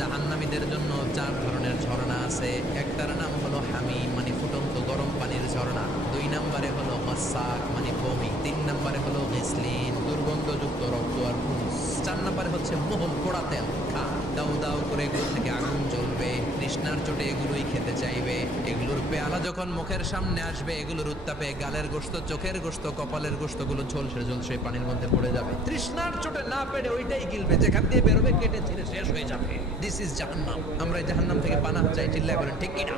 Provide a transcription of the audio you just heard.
জাহান্নামীদের জন্য 4 ধরনের ঝর্ণা আছে। একটার নাম হলো হামিম মানে ফুটন্ত গরম পানির ঝর্ণা, 2 নম্বরে হলো গাসসাক মানে বমি, 3 নম্বরে হলো গিসলিন দুর্গন্ধযুক্ত রক্ত আর পুষ, 4 নম্বরে হচ্ছে মোহন পোড়া তেল। দাউ দাউ করে এগুলো থেকে আগুন জ্বলবে, তৃষ্ণার চোটে এগুলোই খেতে চাইবে। এগুলোর পেয়ালা যখন মুখের সামনে আসবে, এগুলোর উত্তাপে গালের গোশত, চোখের গোশত, কপালের গোশতগুলো ঝলসে ঝলসে পানির মধ্যে পড়ে যাবে। তৃষ্ণার চোটে না পেরে ওইটাই গিলবে, যেখান দিয়ে বেরোবে কেটে ছিঁড়ে শেষ হয়ে যাবে। দিস ইজ জাহান্নাম। আমরা এই জাহান্নাম থেকে পানাহ চাই, চিল্লায় বলেন ঠিক কিনা?